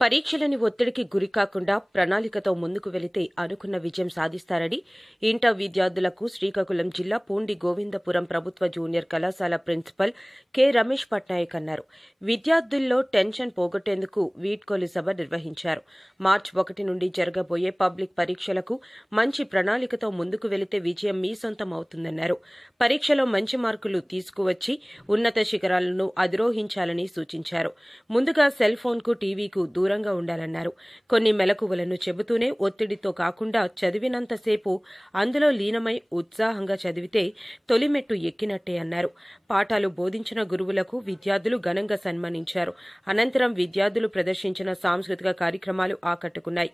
పరీక్షలని ఒత్తిడికి గురికాకుండా ప్రణాళికతో ముందుకు వెళితే అనుకున్న విజయం సాధిస్తారని ఇంటర్ విద్యార్థులకు శ్రీకాకుళం జిల్లా పూండి గోవిందపురం ప్రభుత్వ జూనియర్ కళాశాల ప్రిన్సిపల్ కె రమేష్ పట్నాయక్ అన్నారు. విద్యార్థుల్లో టెన్షన్ పోగొట్టేందుకు వీడ్కోలు సభ నిర్వహించారు. మార్చి ఒకటి నుండి జరగబోయే పబ్లిక్ పరీక్షలకు మంచి ప్రణాళికతో ముందుకు వెళితే విజయం మీ సొంతం అవుతుందన్నారు. పరీక్షలో మంచి మార్కులు తీసుకువచ్చి ఉన్నత శిఖరాలను అధిరోహించాలని సూచించారు. ముందుగా సెల్ ఫోన్కు టీవీకు దూరం దూరంగా ఉండాలన్నారు. కొన్ని మెలకువలను చెబుతూనే ఒత్తిడితో కాకుండా చదివినంతసేపు అందులో లీనమై ఉత్సాహంగా చదివితే తొలిమెట్టు ఎక్కినట్టే అన్నారు. పాఠాలు బోధించిన గురువులకు విద్యార్థులు ఘనంగా సన్మానించారు. అనంతరం విద్యార్థులు ప్రదర్శించిన సాంస్కృతిక కార్యక్రమాలు ఆకట్టుకున్నాయి.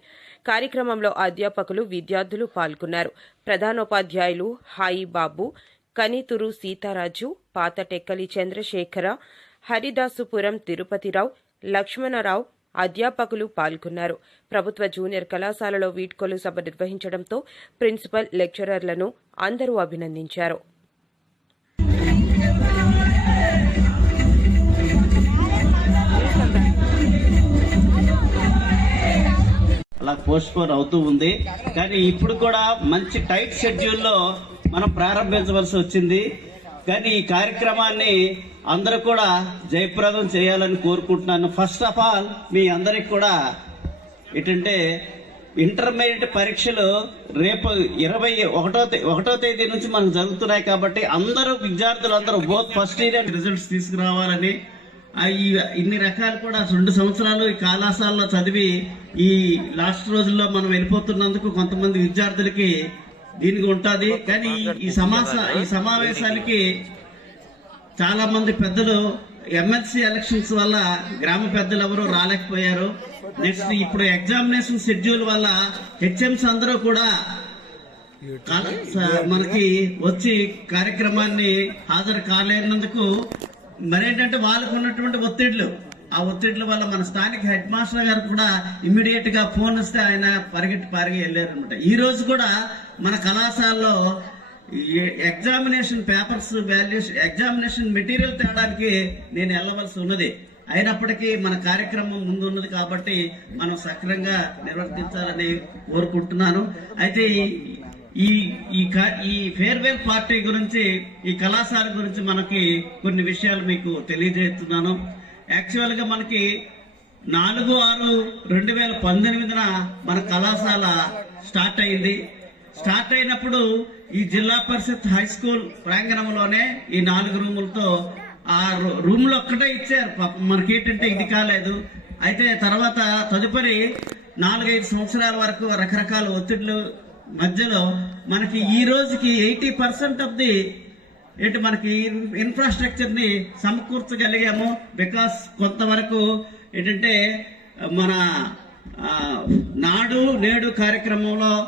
కార్యక్రమంలో అధ్యాపకులు విద్యార్థులు పాల్గొన్నారు. ప్రధానోపాధ్యాయులు హాయి బాబు కనితురు సీతారాజు పాతటెక్కలి చంద్రశేఖర హరిదాసుపురం తిరుపతిరావు లక్ష్మణరావు అధ్యాపకులు పాల్గొన్నారు. ప్రభుత్వ జూనియర్ కళాశాలలో వీడ్కోలు సభ నిర్వహించడంతో ప్రిన్సిపల్ లెక్చరర్లను అందరూ అభినందించారు. అలా పోస్ట్ పోన్ అవుతూ ఉంది. కానీ ఇప్పుడు కూడా మంచి టైట్ షెడ్యూల్లో మనం ప్రారంభించవలసి వచ్చింది. కానీ ఈ కార్యక్రమాన్ని అందరూ కూడా జయప్రదం చేయాలని కోరుకుంటున్నాను. ఫస్ట్ ఆఫ్ ఆల్ మీ అందరికి కూడా ఏంటంటే ఇంటర్మీడియట్ పరీక్షలు రేపు ఇరవై ఒకటో తే- ఒకటో తేదీ నుంచి మనకు జరుగుతున్నాయి కాబట్టి అందరూ విద్యార్థులు అందరూ బోత్ ఫస్ట్ ఇయర్ రిజల్ట్స్ తీసుకురావాలని ఈ ఇన్ని రకాలు కూడా రెండు సంవత్సరాలు ఈ కళాశాలలో చదివి ఈ లాస్ట్ రోజుల్లో మనం వెళ్ళిపోతున్నందుకు కొంతమంది విద్యార్థులకి దీనికి ఉంటుంది. కానీ ఈ- సమాస ఈ సమావేశానికి చాలా మంది పెద్దలు ఎమ్మెల్సీ ఎలక్షన్స్ వల్ల గ్రామ పెద్దలు ఎవరు రాలేకపోయారు. నెక్స్ట్ ఇప్పుడు ఎగ్జామినేషన్ షెడ్యూల్ వల్ల హెచ్ఎంస్ అందరూ కూడా మనకి వచ్చి కార్యక్రమాన్ని హాజరు కాలేనందుకు మరేంటంటే వాళ్ళకు ఉన్నటువంటి ఒత్తిళ్ళు ఆ ఒత్తిడిల వల్ల మన స్థానిక హెడ్ మాస్టర్ గారు కూడా ఇమ్మీడియట్గా ఫోన్ వస్తే ఆయన పరిగెట్టి పరిగి వెళ్ళారు అనమాట ఈ రోజు కూడా మన కళాశాలలో ఈ examination papers valuation examination material తేడానికి నేను వెళ్ళవలసి ఉన్నది. అయినప్పటికీ మన కార్యక్రమం ముందు ఉన్నది కాబట్టి మనం సక్రంగా నిర్వర్తించాలని కోరుకుంటున్నాను. అయితే ఈ- ఈ ఈ ఫేర్వెల్ పార్టీ గురించి ఈ కళాశాల గురించి మనకి కొన్ని విషయాలు మీకు తెలియజేస్తున్నాను. యాక్చువల్గా మనకి నాలుగు ఆరు రెండు వేల పంతొమ్మిదిన మన కళాశాల స్టార్ట్ అయింది. స్టార్ట్ అయినప్పుడు ఈ జిల్లా పరిషత్ హై స్కూల్ ప్రాంగణంలోనే ఈ నాలుగు రూములతో ఆ రూ- రూములు ఒక్కటే ఇచ్చారు. మనకేంటంటే మనకి ఏంటంటే ఇది కాలేదు. అయితే తర్వాత తదుపరి నాలుగైదు సంవత్సరాల వరకు రకరకాల ఒత్తిళ్ళు మధ్యలో మనకి ఈ రోజుకి ఎయిటీ పర్సెంట్ ఆఫ్ ది ఏంటి మనకి ఇన్ఫ్రాస్ట్రక్చర్ని సమకూర్చగలిగాము బికాస్ కొంతవరకు ఏంటంటే మన నాడు నేడు కార్యక్రమంలో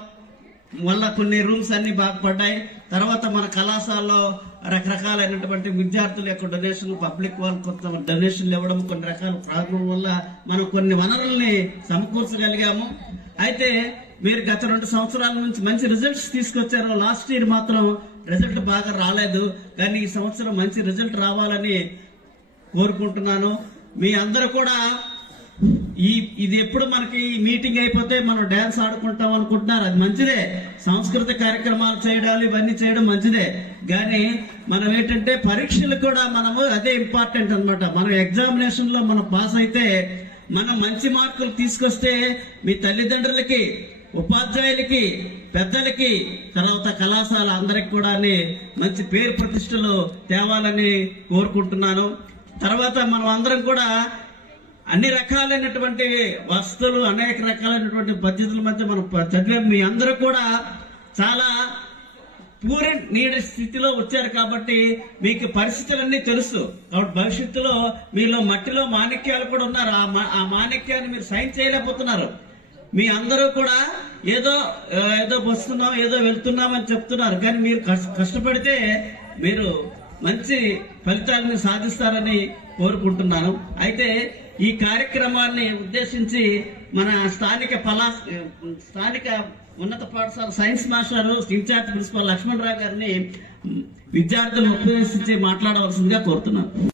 వల్ల కొన్ని రూమ్స్ అన్ని బాగుపడ్డాయి. తర్వాత మన కళాశాలలో రకరకాలైనటువంటి విద్యార్థుల యొక్క డొనేషన్ పబ్లిక్ వాళ్ళు కొంత డొనేషన్లు ఇవ్వడం కొన్ని రకాల ప్రాబ్లం వల్ల మనం కొన్ని వనరుల్ని సమకూర్చగలిగాము. అయితే మీరు గత రెండు సంవత్సరాల నుంచి మంచి రిజల్ట్స్ తీసుకొచ్చారు. లాస్ట్ ఇయర్ మాత్రం రిజల్ట్ బాగా రాలేదు. కానీ ఈ సంవత్సరం మంచి రిజల్ట్ రావాలని కోరుకుంటున్నాను. మీ అందరూ కూడా ఈ ఇది ఎప్పుడు మనకి ఈ మీటింగ్ అయిపోతే మనం డ్యాన్స్ ఆడుకుంటాం అనుకుంటున్నారు. అది మంచిదే. సాంస్కృతిక కార్యక్రమాలు చేయడాలు ఇవన్నీ చేయడం మంచిదే. కానీ మనం ఏంటంటే పరీక్షలు కూడా మనము అదే ఇంపార్టెంట్ అన్నమాట. మనం ఎగ్జామినేషన్లో మనం పాస్ అయితే మనం మంచి మార్కులు తీసుకొస్తే మీ తల్లిదండ్రులకి ఉపాధ్యాయులకి పెద్దలకి తర్వాత కళాశాల అందరికి కూడా మంచి పేరు ప్రతిష్టలు తేవాలని కోరుకుంటున్నాను. తర్వాత మనం అందరం కూడా అన్ని రకాలైనటువంటి వస్తువులు అనేక రకాలైనటువంటి పద్ధతుల మధ్య మనం చదివే మీ అందరూ కూడా చాలా పూర్ నీడ స్థితిలో వచ్చారు కాబట్టి మీకు పరిస్థితులన్నీ తెలుసు. కాబట్టి భవిష్యత్తులో మీలో మట్టిలో మాణిక్యాలు కూడా ఉన్నారు. ఆ మా- ఆ మాణిక్యాన్ని మీరు సైన్ చేయలేకపోతున్నారు. మీ అందరూ కూడా ఏదో ఏదో వస్తున్నాం ఏదో వెళ్తున్నాం అని చెప్తున్నారు. కానీ మీరు కష్ట- కష్టపడితే మీరు మంచి ఫలితాలను సాధిస్తారని కోరుకుంటున్నాను. అయితే ఈ కార్యక్రమాన్ని ఉద్దేశించి మన స్థానిక పలా స్థానిక ఉన్నత పాఠశాల science master incharge principal Lakshmanarao గారిని విద్యార్థులను ఉపదేశించి మాట్లాడవలసిందిగా కోరుతున్నాను.